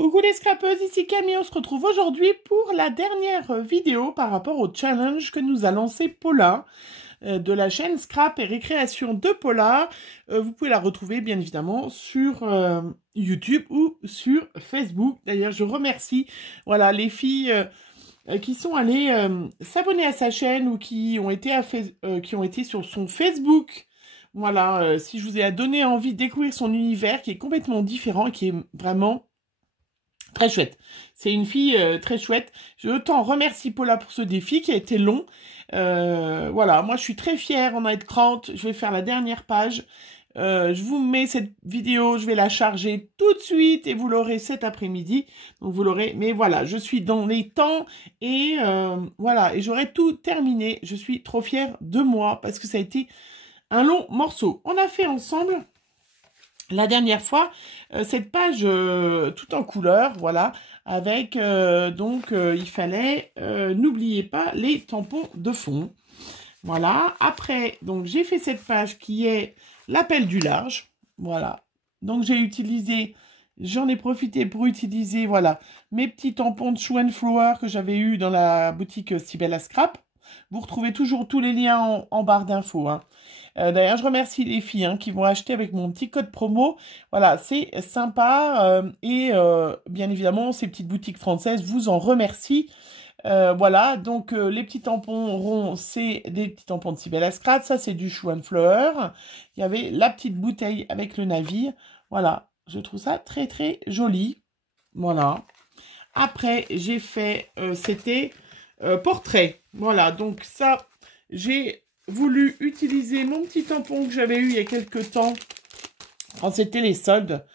Coucou les scrapeuses, ici Camille, on se retrouve aujourd'hui pour la dernière vidéo par rapport au challenge que nous a lancé Paula de la chaîne Scrap et Récréation de Paula. Vous pouvez la retrouver bien évidemment sur YouTube ou sur Facebook. D'ailleurs, je remercie voilà, les filles qui sont allées s'abonner à sa chaîne ou qui ont été sur son Facebook. Voilà, si je vous ai donné envie de découvrir son univers qui est complètement différent et qui est vraiment très chouette. C'est une fille très chouette. Je t'en remercie Paula pour ce défi qui a été long. Voilà, moi je suis très fière en être 30. Je vais faire la dernière page. Je vous mets cette vidéo, je vais la charger tout de suite et vous l'aurez cet après-midi. Donc vous l'aurez, mais voilà, je suis dans les temps et voilà, et j'aurai tout terminé. Je suis trop fière de moi parce que ça a été un long morceau. On a fait ensemble la dernière fois, cette page tout en couleur, voilà, avec, il fallait, n'oubliez pas les tampons de fond. Voilà, après, donc j'ai fait cette page qui est l'appel du large, voilà. Donc j'ai utilisé, j'en ai profité pour utiliser, voilà, mes petits tampons de Shoe and Flower que j'avais eu dans la boutique Cybella Scrap. Vous retrouvez toujours tous les liens en barre d'infos, hein. D'ailleurs, je remercie les filles qui vont acheter avec mon petit code promo. Voilà, c'est sympa. Bien évidemment, ces petites boutiques françaises vous en remercient. Voilà, donc les petits tampons ronds, c'est des petits tampons de Cybella Scrap. Ça, c'est du Shoe and Flower. Il y avait la petite bouteille avec le navire. Voilà, je trouve ça très, très joli. Voilà. Après, j'ai fait, c'était portrait. Voilà, donc ça, j'ai voulu utiliser mon petit tampon que j'avais eu il y a quelques temps quand c'était les soldes.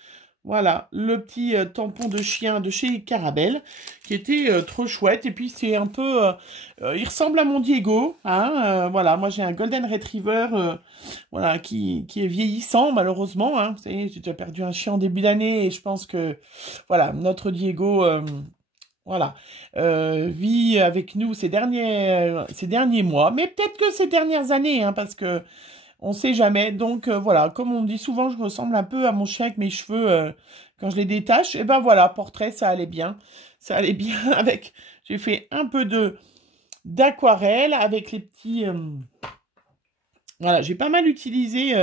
Voilà, le petit tampon de chien de chez Carabelle qui était trop chouette. Et puis c'est un peu, il ressemble à mon Diego, hein, voilà, moi j'ai un Golden Retriever, voilà, qui est vieillissant malheureusement, hein. Vous savez, j'ai déjà perdu un chien en début d'année et je pense que, voilà, notre Diego, voilà, vit avec nous ces derniers mois, mais peut-être que ces dernières années, hein, parce que on sait jamais. Donc voilà, comme on dit souvent, je ressemble un peu à mon chien avec mes cheveux quand je les détache. Et ben voilà, portrait, ça allait bien avec. J'ai fait un peu d'aquarelle avec les petits. Voilà, j'ai pas mal utilisé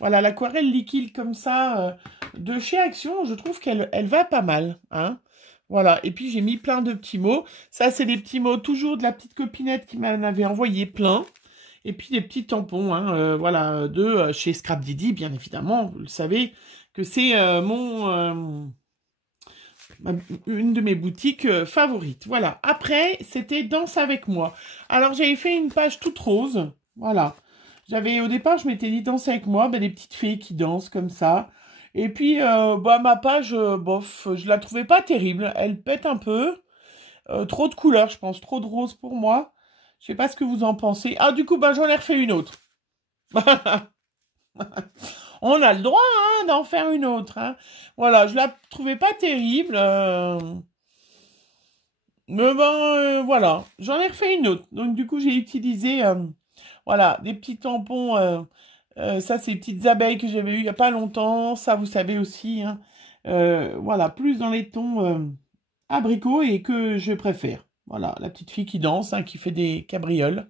voilà l'aquarelle liquide comme ça de chez Action. Je trouve qu'elle va pas mal, hein. Voilà, et puis j'ai mis plein de petits mots. Ça, c'est des petits mots toujours de la petite copinette qui m'en avait envoyé plein. Et puis des petits tampons, hein, voilà, de chez Scrap Didi, bien évidemment. Vous le savez que c'est une de mes boutiques favorites. Voilà, après, c'était Danse avec moi. Alors, j'avais fait une page toute rose. Voilà. Au départ, je m'étais dit Danse avec moi, ben, des petites filles qui dansent comme ça. Et puis, ma page, bof, je la trouvais pas terrible. Elle pète un peu. Trop de couleurs, je pense. Trop de rose pour moi. Je sais pas ce que vous en pensez. Ah, du coup, j'en ai refait une autre. On a le droit, hein, d'en faire une autre, hein. Voilà, je la trouvais pas terrible. Mais voilà. J'en ai refait une autre. Donc, du coup, j'ai utilisé, voilà, des petits tampons. Ça, c'est les petites abeilles que j'avais eues il y a pas longtemps. Ça, vous savez aussi, hein. Voilà, plus dans les tons abricots et que je préfère. Voilà, la petite fille qui danse, hein, qui fait des cabrioles.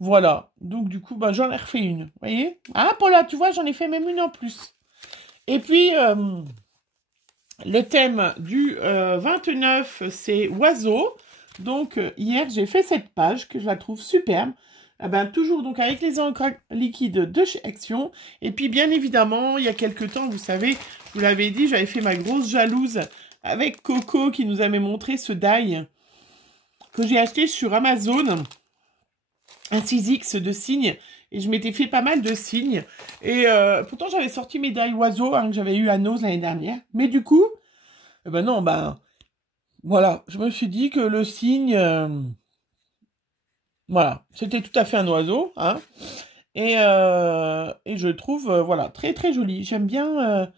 Voilà, donc du coup, j'en ai refait une. Vous voyez? Ah, Paula, tu vois, j'en ai fait même une en plus. Et puis, le thème du 29, c'est oiseaux. Donc, hier, j'ai fait cette page que je la trouve superbe. Toujours donc avec les encres liquides de chez Action. Et puis, bien évidemment, il y a quelques temps, vous savez, je vous l'avais dit, j'avais fait ma grosse jalouse avec Coco qui nous avait montré ce die que j'ai acheté sur Amazon, un 6X de cygnes, et je m'étais fait pas mal de cygnes, et pourtant j'avais sorti mes die oiseaux, hein, que j'avais eu à Nose l'année dernière, mais du coup, voilà, je me suis dit que le cygne, voilà, c'était tout à fait un oiseau, hein, et je trouve, voilà, très très joli, j'aime bien,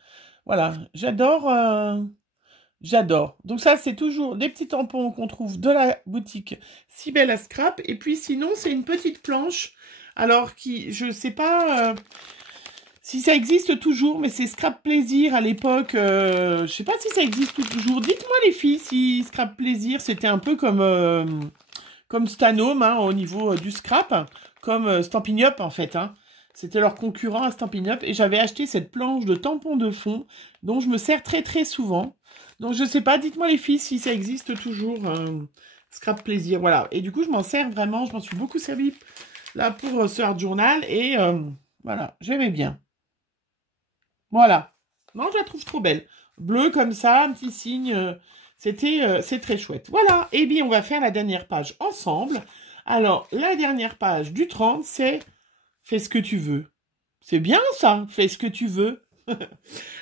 voilà, j'adore. Donc ça, c'est toujours des petits tampons qu'on trouve de la boutique Cybella Scrap. Et puis sinon, c'est une petite planche. Alors, je sais pas Si ça existe toujours, mais c'est Scrap Plaisir à l'époque. Je sais pas si ça existe toujours. Dites-moi les filles si Scrap Plaisir, c'était un peu comme Stanome hein, au niveau du scrap, comme Stampin' Up en fait. Hein. C'était leur concurrent à Stampin' Up. Et j'avais acheté cette planche de tampon de fond dont je me sers très très souvent. Donc je sais pas, dites-moi les filles si ça existe toujours. Scrap Plaisir, voilà. Et du coup, je m'en sers vraiment. Je m'en suis beaucoup servi là pour ce Art Journal. Et voilà, j'aimais bien. Voilà. Non, je la trouve trop belle. Bleu comme ça, un petit signe. C'est très chouette. Voilà. Et bien, on va faire la dernière page ensemble. Alors, la dernière page du 30, c'est « Fais ce que tu veux ». C'est bien ça, « Fais ce que tu veux ».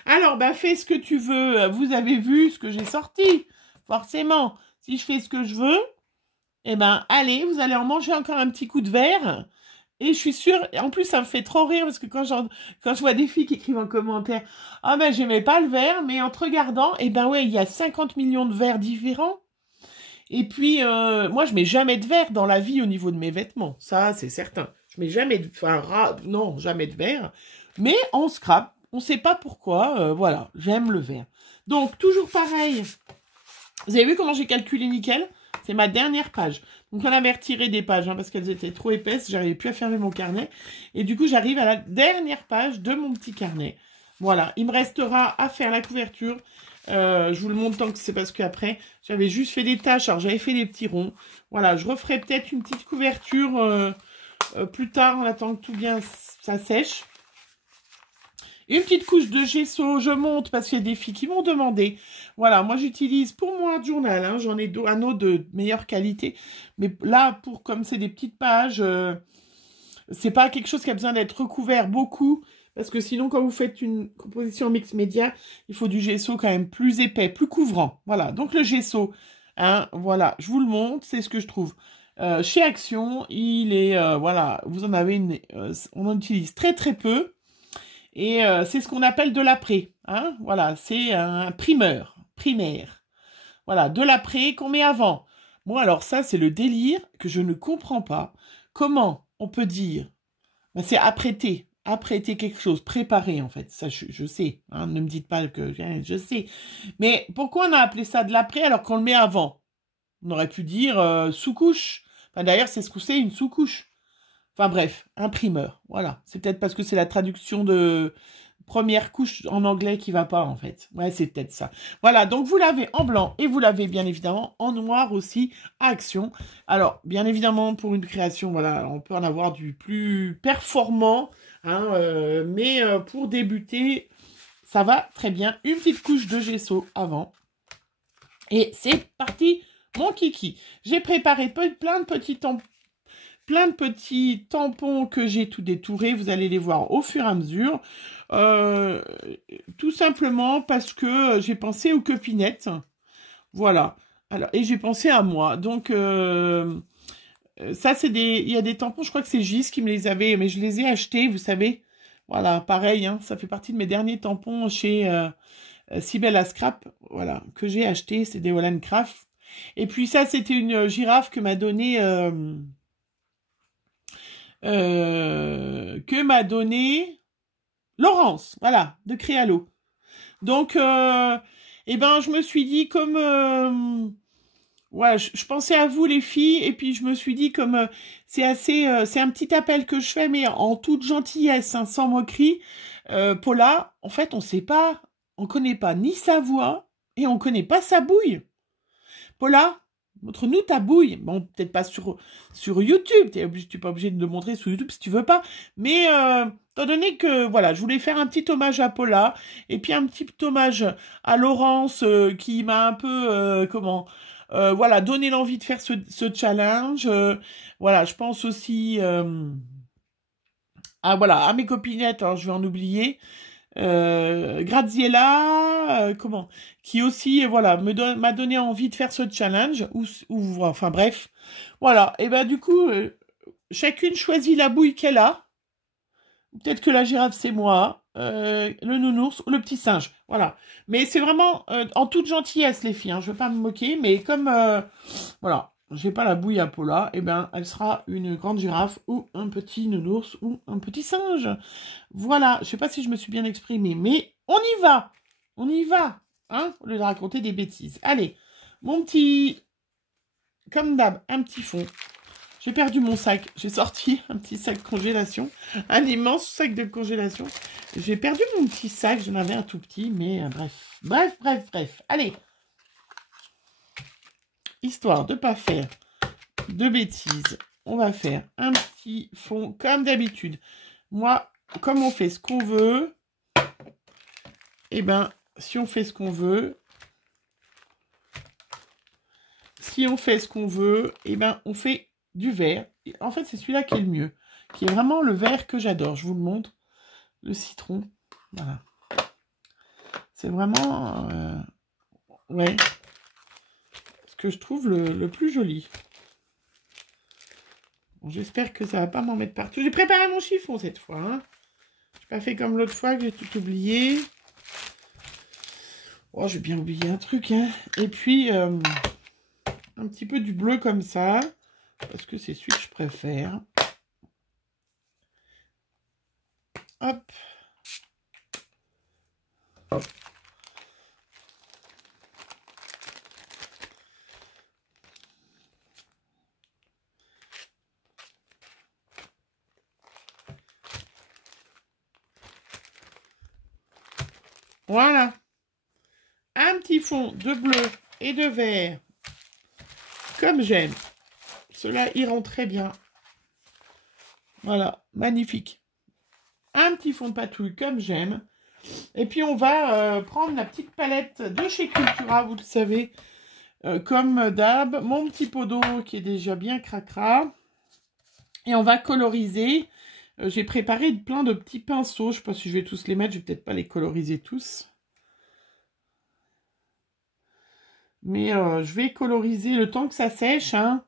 Alors, bah, fais ce que tu veux. Vous avez vu ce que j'ai sorti. Forcément, si je fais ce que je veux, eh ben, allez, vous allez en manger encore un petit coup de verre. Et je suis sûre, en plus ça me fait trop rire parce que quand je vois des filles qui écrivent en commentaire « Ah ben j'aimais pas le verre, mais en te regardant, eh ben ouais, il y a 50 millions de verres différents. » Et puis, moi je mets jamais de verre dans la vie au niveau de mes vêtements, ça c'est certain. Je mets jamais de, non, jamais de verre. Mais on scrape, on sait pas pourquoi, voilà, j'aime le verre. Donc toujours pareil, vous avez vu comment j'ai calculé nickel? C'est ma dernière page. Donc, on avait retiré des pages hein, parce qu'elles étaient trop épaisses. J'arrivais plus à fermer mon carnet. Et du coup, j'arrive à la dernière page de mon petit carnet. Voilà. Il me restera à faire la couverture. Je vous le montre tant que c'est parce qu'après, j'avais juste fait des tâches. Alors, j'avais fait des petits ronds. Voilà. Je referai peut-être une petite couverture plus tard en attendant que tout bien ça sèche. Une petite couche de gesso, je monte parce qu'il y a des filles qui m'ont demandé. Voilà, moi j'utilise pour mon art journal, hein, j'en ai un autre de meilleure qualité. Mais là, comme c'est des petites pages, c'est pas quelque chose qui a besoin d'être recouvert beaucoup. Parce que sinon, quand vous faites une composition mix média, il faut du gesso quand même plus épais, plus couvrant. Voilà, donc le gesso, hein, voilà, je vous le montre, c'est ce que je trouve. Chez Action, il est, voilà, vous en avez on en utilise très très peu. Et c'est ce qu'on appelle de l'après. Hein, voilà, c'est un primaire. Voilà, de l'après qu'on met avant. Bon, alors ça, c'est le délire que je ne comprends pas. Comment on peut dire ben, c'est apprêter. Apprêter quelque chose, préparer en fait. Ça, je sais. Hein, ne me dites pas que je sais. Mais pourquoi on a appelé ça de l'après alors qu'on le met avant? On aurait pu dire sous-couche. Enfin, d'ailleurs, c'est ce que c'est une sous-couche. Enfin bref, un primeur, voilà. C'est peut-être parce que c'est la traduction de première couche en anglais qui va pas en fait. Ouais, c'est peut-être ça. Voilà, donc vous l'avez en blanc et vous l'avez bien évidemment en noir aussi à Action. Alors, bien évidemment, pour une création, voilà, on peut en avoir du plus performant, hein, mais pour débuter, ça va très bien. Une petite couche de gesso avant. Et c'est parti, mon kiki. J'ai préparé plein de petits tampons que j'ai tout détourés. Vous allez les voir au fur et à mesure. Tout simplement parce que j'ai pensé aux copinettes. Voilà. Alors, et j'ai pensé à moi. Donc, ça, il y a des tampons, je crois que c'est Gis qui me les avait, mais je les ai achetés, vous savez. Voilà, pareil, hein, ça fait partie de mes derniers tampons chez Sibella Scrap. Voilà, que j'ai acheté. C'est des Holland Craft. Et puis ça, c'était une girafe que m'a donné... Laurence, voilà, de Créalo. Donc, eh ben, je me suis dit comme, voilà, je pensais à vous les filles, et puis je me suis dit comme c'est un petit appel que je fais, mais en toute gentillesse, hein, sans moquerie. Paula, en fait, on connaît pas ni sa voix et on connaît pas sa bouille. Paula, montre-nous ta bouille. Bon, peut-être pas sur YouTube. Tu n'es pas obligé de le montrer sur YouTube si tu veux pas. Mais étant donné que, voilà, je voulais faire un petit hommage à Paula et puis un petit hommage à Laurence qui m'a un peu, voilà, donné l'envie de faire ce challenge. Voilà, je pense aussi à mes copinettes, alors je vais en oublier. Graziella, qui aussi, voilà, m'a donné envie de faire ce challenge, ou enfin bref, voilà, et ben du coup, chacune choisit la bouille qu'elle a, peut-être que la girafe c'est moi, le nounours, ou le petit singe, voilà, mais c'est vraiment en toute gentillesse les filles, hein, je veux pas me moquer, mais comme, voilà, j'ai pas la bouille à Paula, eh ben, elle sera une grande girafe ou un petit nounours ou un petit singe. Voilà, je sais pas si je me suis bien exprimée, mais on y va. On y va, hein, au lieu de raconter des bêtises. Allez, mon petit, comme d'hab, un petit fond. J'ai perdu mon sac. J'ai sorti un petit sac congélation, un immense sac de congélation. J'ai perdu mon petit sac, j'en avais un tout petit, mais bref. Allez, histoire de ne pas faire de bêtises, on va faire un petit fond comme d'habitude. Moi, comme on fait ce qu'on veut, eh ben, si on fait ce qu'on veut, eh ben, on fait du vert. Et en fait, c'est celui-là qui est le mieux, qui est vraiment le vert que j'adore. Je vous le montre, le citron. Voilà. C'est vraiment, ouais, ce que je trouve le plus joli. Bon, j'espère que ça va pas m'en mettre partout. J'ai préparé mon chiffon cette fois. Hein. Je n'ai pas fait comme l'autre fois que j'ai tout oublié. Oh, j'ai bien oublié un truc. Hein. Et puis, un petit peu du bleu comme ça. Parce que c'est celui que je préfère. Hop. Hop. Voilà. Un petit fond de bleu et de vert. Comme j'aime. Cela ira très bien. Voilà. Magnifique. Un petit fond de patouille comme j'aime. Et puis on va prendre la petite palette de chez Cultura, vous le savez, comme d'hab, mon petit pot d'eau qui est déjà bien cracra. Et on va coloriser. J'ai préparé plein de petits pinceaux, je ne sais pas si je vais tous les mettre, je vais peut-être pas les coloriser tous. Mais je vais coloriser le temps que ça sèche, hein,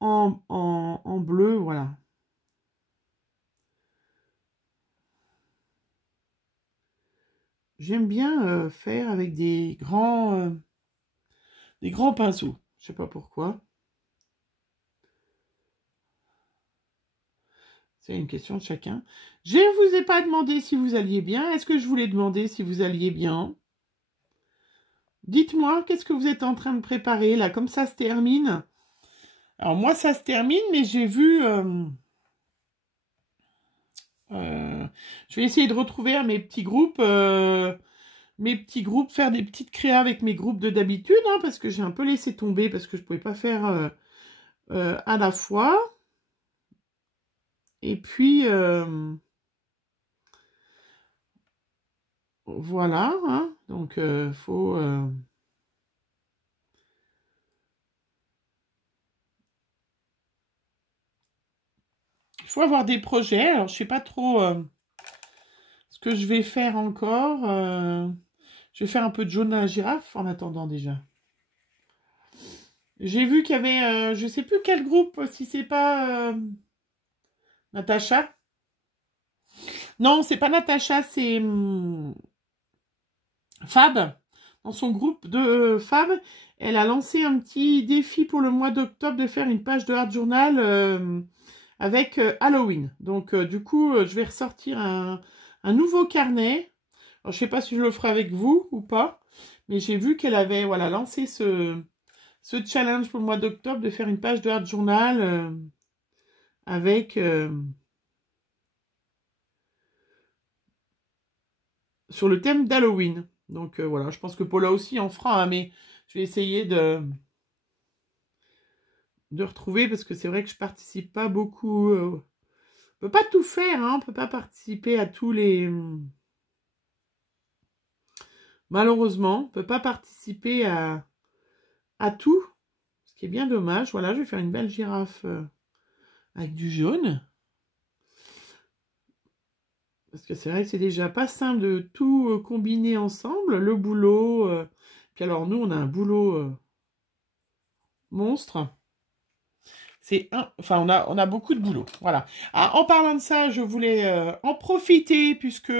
en bleu, voilà. J'aime bien faire avec des grands pinceaux. Je sais pas pourquoi. C'est une question de chacun. Je ne vous ai pas demandé si vous alliez bien. Est-ce que je voulais demander si vous alliez bien? Dites-moi, qu'est-ce que vous êtes en train de préparer là? Comme ça se termine. Alors moi, ça se termine, mais j'ai vu... je vais essayer de retrouver mes petits groupes, faire des petites créas avec mes groupes de d'habitude, hein, parce que j'ai un peu laissé tomber, parce que je ne pouvais pas faire à la fois. Et puis, voilà, hein, donc faut... il faut avoir des projets. Alors, je ne sais pas trop ce que je vais faire encore. Je vais faire un peu de jaune à la girafe en attendant déjà. J'ai vu qu'il y avait, je ne sais plus quel groupe, si c'est pas Natacha. Non, c'est pas Natacha, c'est Fab. Dans son groupe de Fab, elle a lancé un petit défi pour le mois d'octobre de faire une page de Art Journal avec Halloween. Donc, du coup, je vais ressortir un nouveau carnet. Alors, je sais pas si je le ferai avec vous ou pas, mais j'ai vu qu'elle avait lancé ce challenge pour le mois d'octobre de faire une page de Art Journal avec... sur le thème d'Halloween. Donc voilà, je pense que Paula aussi en fera, hein, mais je vais essayer de retrouver, parce que c'est vrai que je participe pas beaucoup. On peut pas tout faire, hein, on peut pas participer à tous les... Malheureusement, on peut pas participer à tout, ce qui est bien dommage. Voilà, je vais faire une belle girafe avec du jaune. Parce que c'est vrai que c'est déjà pas simple de tout combiner ensemble, le boulot. Puis alors nous, on a un boulot monstre. Enfin, on a beaucoup de boulot. Voilà. Ah, en parlant de ça, je voulais en profiter puisque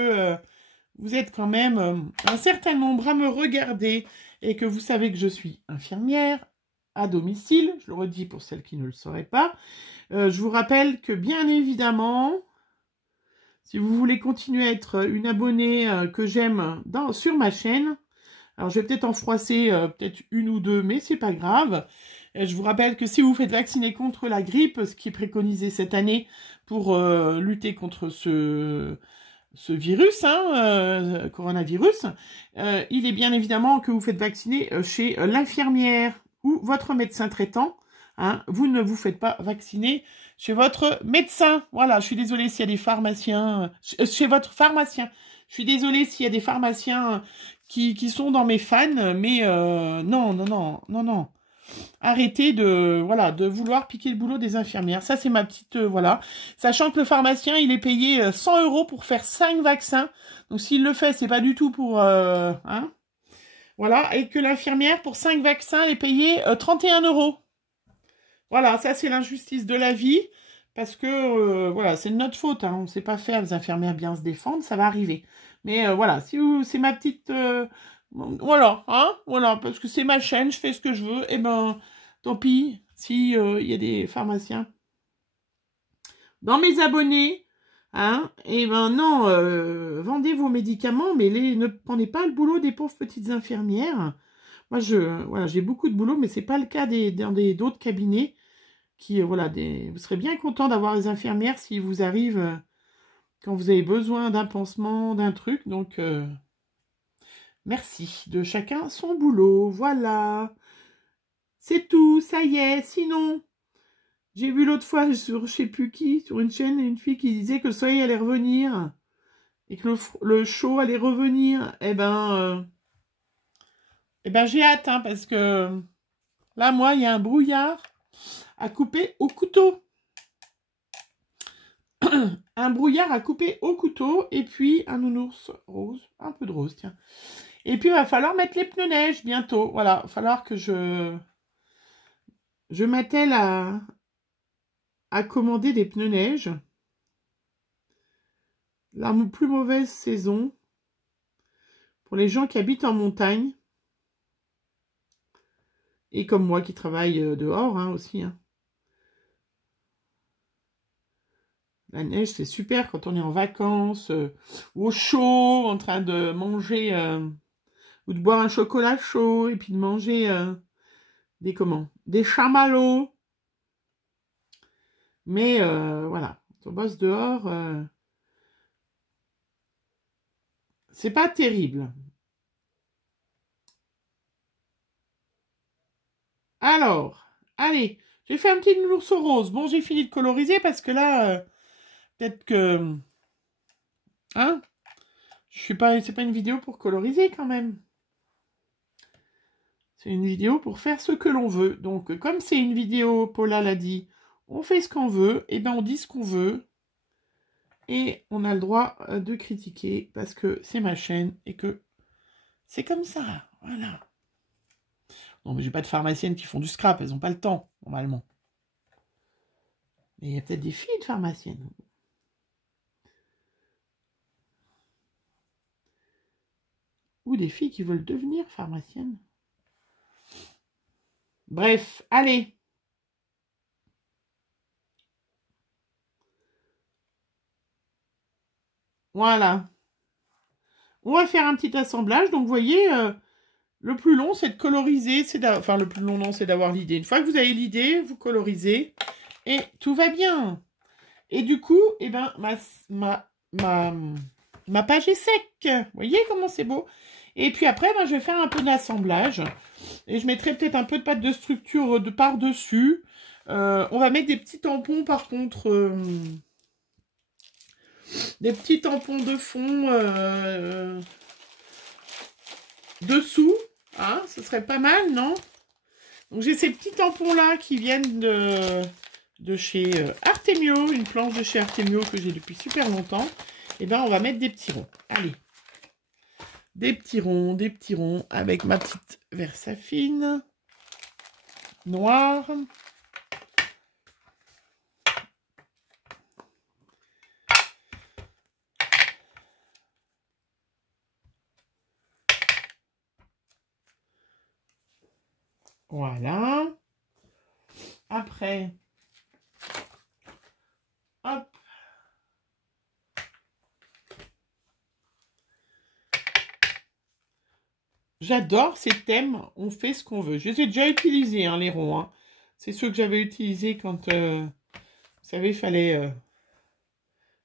vous êtes quand même un certain nombre à me regarder et que vous savez que je suis infirmière à domicile. Je le redis pour celles qui ne le sauraient pas. Je vous rappelle que bien évidemment, si vous voulez continuer à être une abonnée que j'aime sur ma chaîne, alors je vais peut-être en froisser peut-être une ou deux, mais c'est pas grave. Je vous rappelle que si vous faites vacciner contre la grippe, ce qui est préconisé cette année pour lutter contre ce virus, coronavirus, il est bien évidemment que vous faites vacciner chez l'infirmière ou votre médecin traitant. Hein, vous ne vous faites pas vacciner chez votre médecin. Voilà, je suis désolée s'il y a des pharmaciens... chez votre pharmacien. Je suis désolée s'il y a des pharmaciens qui sont dans mes fans, mais non, non, non, non, non. Arrêtez de vouloir piquer le boulot des infirmières. Ça, c'est ma petite... voilà. Sachant que le pharmacien, il est payé 100 € pour faire 5 vaccins. Donc, s'il le fait, c'est pas du tout pour... hein. Voilà. Et que l'infirmière, pour 5 vaccins, elle est payée 31 €. Voilà, ça, c'est l'injustice de la vie. Parce que, voilà, c'est de notre faute. Hein. On ne sait pas faire, les infirmières bien se défendre. Ça va arriver. Mais voilà, si c'est ma petite... voilà, hein, voilà, parce que c'est ma chaîne, je fais ce que je veux, et ben, tant pis, si il y a des pharmaciens dans mes abonnés, hein, et ben non, vendez vos médicaments, mais ne prenez pas le boulot des pauvres petites infirmières. Moi, voilà, j'ai beaucoup de boulot, mais c'est pas le cas dans d'autres cabinets qui, voilà, vous serez bien content d'avoir les infirmières si vous arrivent quand vous avez besoin d'un pansement, d'un truc, donc... merci, de chacun son boulot, voilà. C'est tout, ça y est, sinon... J'ai vu l'autre fois sur je sais plus qui, sur une chaîne, une fille qui disait que le soleil allait revenir. Et que le chaud allait revenir. Eh ben j'ai hâte, hein, parce que... Là, moi, il y a un brouillard à couper au couteau. Un brouillard à couper au couteau. Et puis, un nounours rose. Un peu de rose, tiens. Et puis, il va falloir mettre les pneus neige bientôt. Voilà, il va falloir que je m'attelle à commander des pneus neige. La plus mauvaise saison pour les gens qui habitent en montagne. Et comme moi qui travaille dehors hein, aussi. Hein. La neige, c'est super quand on est en vacances, au chaud, en train de manger... ou de boire un chocolat chaud et puis de manger des chamallows. Mais voilà, quand on bosse dehors, c'est pas terrible. Alors, allez, j'ai fait un petit nounours rose. Bon, j'ai fini de coloriser parce que là, peut-être que... Hein? C'est pas une vidéo pour coloriser quand même. C'est une vidéo pour faire ce que l'on veut. Donc, comme c'est une vidéo, Paula l'a dit, on fait ce qu'on veut, et ben on dit ce qu'on veut. Et on a le droit de critiquer parce que c'est ma chaîne et que c'est comme ça. Voilà. Non, mais j'ai pas de pharmaciennes qui font du scrap, elles n'ont pas le temps, normalement. Mais il y a peut-être des filles de pharmaciennes. Ou des filles qui veulent devenir pharmaciennes. Bref, allez. Voilà. On va faire un petit assemblage. Donc, vous voyez, le plus long, c'est de coloriser. Enfin, le plus long, non, c'est d'avoir l'idée. Une fois que vous avez l'idée, vous colorisez. Et tout va bien. Et du coup, eh ben, ma page est sec. Vous voyez comment c'est beau? Et puis après, ben, je vais faire un peu d'assemblage. Et je mettrai peut-être un peu de pâte de structure par-dessus. On va mettre des petits tampons, par contre. Des petits tampons de fond dessous. Hein, ce serait pas mal, non? Donc j'ai ces petits tampons-là qui viennent de chez Artemio. Une planche de chez Artemio que j'ai depuis super longtemps. Et ben on va mettre des petits ronds. Allez. Des petits ronds avec ma petite Versafine noire. Voilà. Après, hop. J'adore ces thèmes, on fait ce qu'on veut. Je les ai déjà utilisés, hein, les ronds. Hein. C'est ceux que j'avais utilisés quand, vous savez, il fallait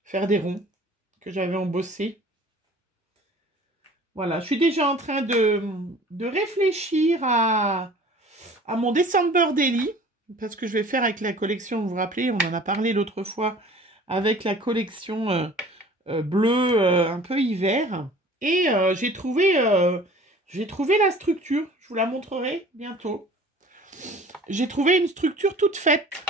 faire des ronds que j'avais embossés. Voilà, je suis déjà en train de réfléchir à mon December Daily, parce que je vais faire avec la collection, vous vous rappelez, on en a parlé l'autre fois, avec la collection bleue un peu hiver. Et j'ai trouvé la structure, je vous la montrerai bientôt. J'ai trouvé une structure toute faite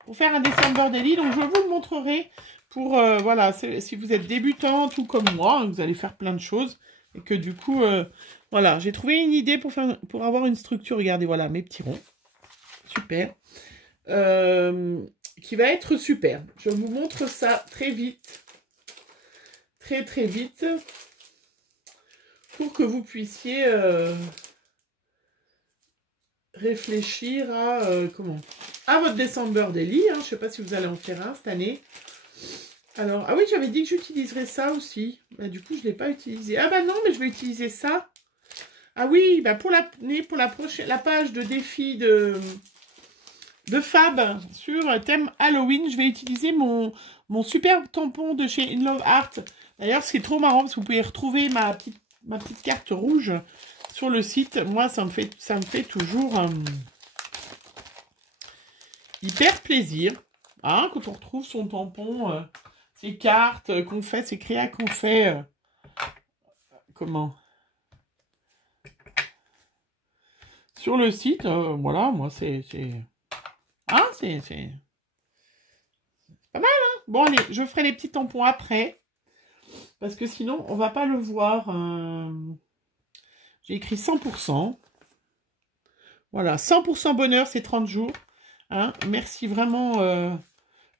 pour faire un December Daily, donc je vous le montrerai. Pour, voilà, si vous êtes débutant, tout comme moi, vous allez faire plein de choses. Et que du coup, voilà, j'ai trouvé une idée pour avoir une structure. Regardez, voilà, mes petits ronds. Super. Qui va être super. Je vous montre ça très vite. Très, très vite. Pour que vous puissiez réfléchir à, à votre December Daily. Hein. Je ne sais pas si vous allez en faire un cette année. Alors, ah oui, j'avais dit que j'utiliserais ça aussi. Bah, du coup, je ne l'ai pas utilisé. Ah bah non, mais je vais utiliser ça. Ah oui, bah pour la page de défi de Fab sur thème Halloween, je vais utiliser mon super tampon de chez In Love Art. D'ailleurs, ce qui est trop marrant, parce que vous pouvez retrouver ma petite carte rouge sur le site. Moi, ça me fait toujours hyper plaisir. Hein, quand on retrouve son tampon... ces cartes qu'on fait, ces créas qu'on fait, sur le site, voilà, moi c'est pas mal, hein. Bon, allez, je ferai les petits tampons après, parce que sinon, on va pas le voir. J'ai écrit 100%. Voilà, 100% bonheur, c'est 30 jours. Hein. Merci vraiment,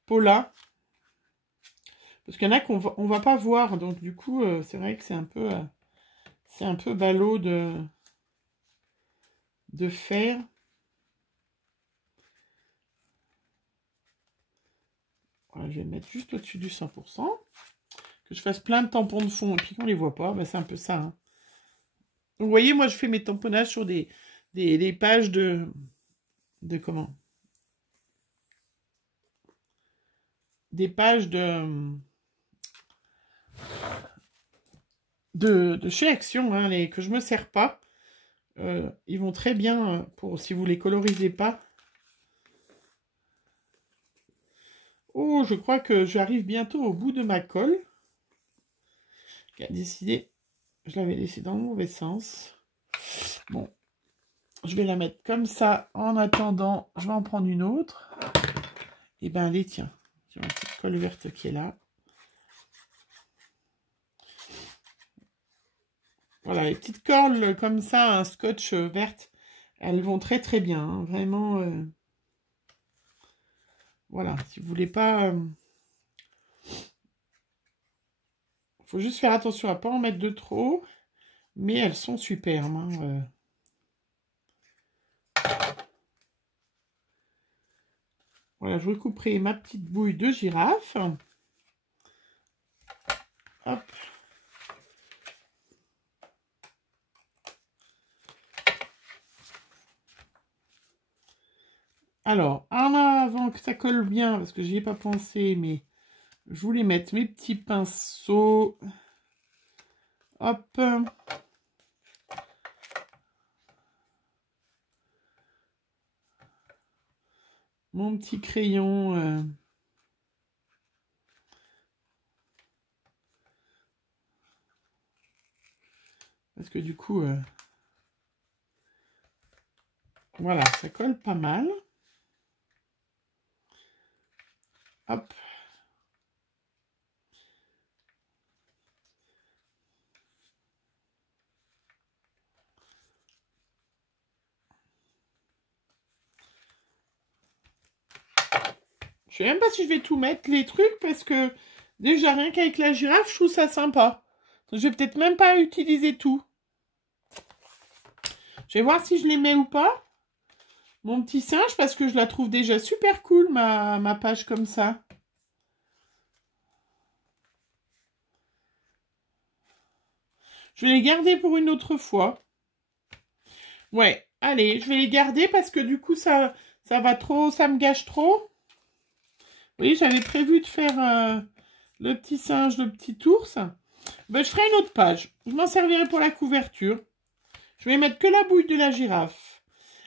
Paula. Parce qu'il y en a qu'on va pas voir, donc du coup, c'est vrai que c'est un peu ballot de faire. Voilà, je vais le mettre juste au-dessus du 100%. Que je fasse plein de tampons de fond et puis qu'on les voit pas, bah, c'est un peu ça. Hein. Donc, vous voyez, moi, je fais mes tamponnages sur des pages de comment? Des pages de chez Action, hein, que je me sers pas. Ils vont très bien pour si vous les colorisez pas. Oh, je crois que j'arrive bientôt au bout de ma colle. J'ai décidé, je l'avais laissé dans le mauvais sens. Bon, je vais la mettre comme ça. En attendant, je vais en prendre une autre. Et ben allez, tiens, j'ai ma petite colle verte qui est là. Voilà, les petites cordes comme ça, un scotch verte, elles vont très très bien, hein, vraiment. Voilà, si vous voulez pas... faut juste faire attention à ne pas en mettre de trop, mais elles sont superbes. Hein, Voilà, je recouperai ma petite bouille de girafe. Hop. Alors, avant que ça colle bien, parce que j'y ai pas pensé, mais je voulais mettre mes petits pinceaux. Hop. Mon petit crayon. Parce que du coup, voilà, ça colle pas mal. Hop. Je sais même pas si je vais tout mettre, les trucs, parce que déjà, rien qu'avec la girafe, je trouve ça sympa. Donc, je vais peut-être même pas utiliser tout. Je vais voir si je les mets ou pas. mon petit singe parce que je la trouve déjà super cool, ma page comme ça. Je vais les garder pour une autre fois. Ouais, allez, je vais les garder parce que du coup, ça va trop, ça me gâche trop. Oui, j'avais prévu de faire le petit singe, le petit ours. Ben, je ferai une autre page. Je m'en servirai pour la couverture. Je vais mettre que la bouille de la girafe.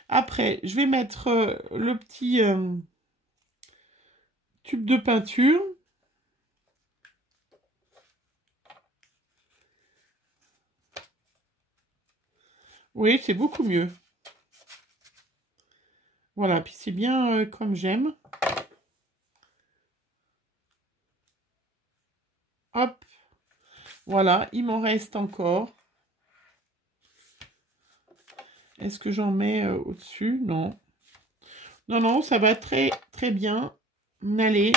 Après, je vais mettre le petit tube de peinture. Oui, c'est beaucoup mieux. Voilà, puis c'est bien comme j'aime. Hop. Voilà, il m'en reste encore. Est-ce que j'en mets au-dessus? Non. Non, non, ça va très, très bien. Allez,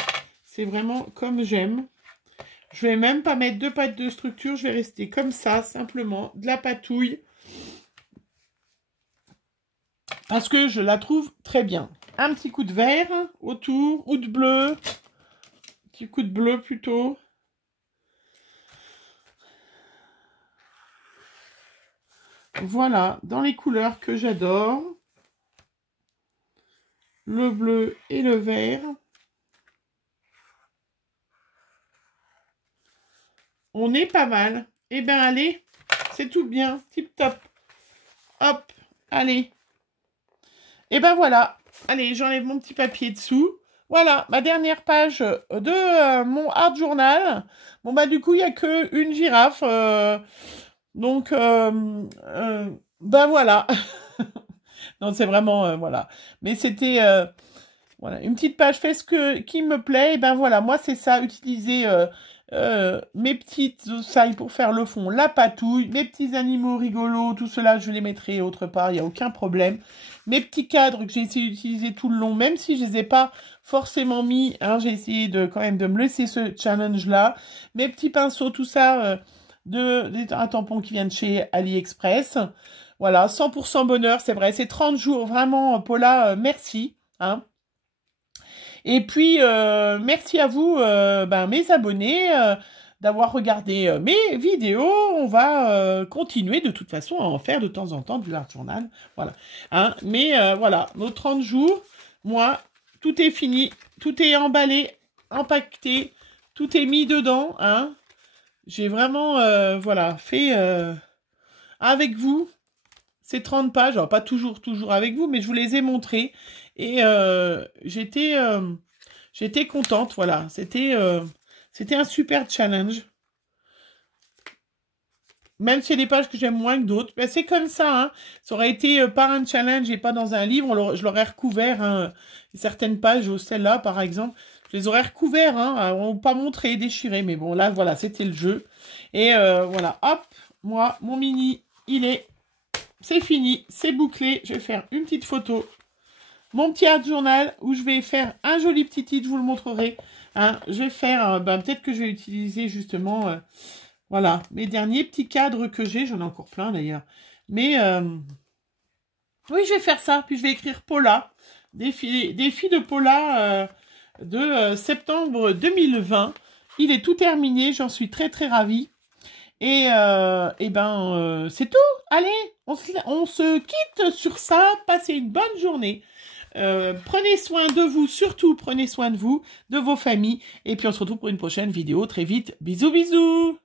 c'est vraiment comme j'aime. Je vais même pas mettre de pâte de structure. Je vais rester comme ça, simplement, de la patouille. Parce que je la trouve très bien. Un petit coup de vert autour, ou de bleu. Petit coup de bleu plutôt. Voilà, dans les couleurs que j'adore. Le bleu et le vert. On est pas mal. Eh bien, allez, c'est tout bien. Tip top. Hop, allez. Et ben voilà. Allez, j'enlève mon petit papier dessous. Voilà, ma dernière page de mon art journal. Bon, bah du coup, il n'y a qu'une girafe. Donc, ben voilà. Non, c'est vraiment, voilà. Mais c'était, voilà, une petite page fait qui me plaît. Et ben voilà, moi, c'est ça, utiliser mes petites ossailles pour faire le fond, la patouille, mes petits animaux rigolos, tout cela, je les mettrai autre part, il n'y a aucun problème. Mes petits cadres que j'ai essayé d'utiliser tout le long, même si je les ai pas forcément mis, hein, j'ai essayé quand même de me laisser ce challenge-là. Mes petits pinceaux, tout ça, un tampon qui vient de chez AliExpress. Voilà, 100% bonheur, c'est vrai, c'est 30 jours, vraiment, Paula, merci, hein. Et puis, merci à vous, mes abonnés, d'avoir regardé mes vidéos. On va continuer de toute façon à en faire de temps en temps de l'art journal. Voilà. Hein, mais voilà, nos 30 jours, moi, tout est fini. Tout est emballé, empaqueté. Tout est mis dedans. Hein. J'ai vraiment, voilà, fait avec vous ces 30 pages. Alors, pas toujours avec vous, mais je vous les ai montrées. Et j'étais contente, voilà. C'était un super challenge. Même s'il y a des pages que j'aime moins que d'autres. Ben, c'est comme ça, hein. Ça aurait été par un challenge et pas dans un livre. Je l'aurais recouvert, hein. Certaines pages, celle-là, par exemple, je les aurais recouvert, hein. Pas montré, déchiré. Mais bon, là, voilà, c'était le jeu. Et voilà, hop, moi, mon mini, c'est fini, c'est bouclé. Je vais faire une petite photo. Mon petit art journal où je vais faire un joli petit titre, je vous le montrerai. Hein. Je vais faire, peut-être que je vais utiliser justement, voilà, mes derniers petits cadres que j'ai. J'en ai encore plein d'ailleurs. Mais, oui, je vais faire ça. Puis je vais écrire Paula, défi de Paula de septembre 2020. Il est tout terminé, j'en suis très très ravie. Et c'est tout. Allez, on se quitte sur ça. Passez une bonne journée. Prenez soin de vous, surtout prenez soin de vous, de vos familles. Et puis on se retrouve pour une prochaine vidéo très vite. Bisous, bisous.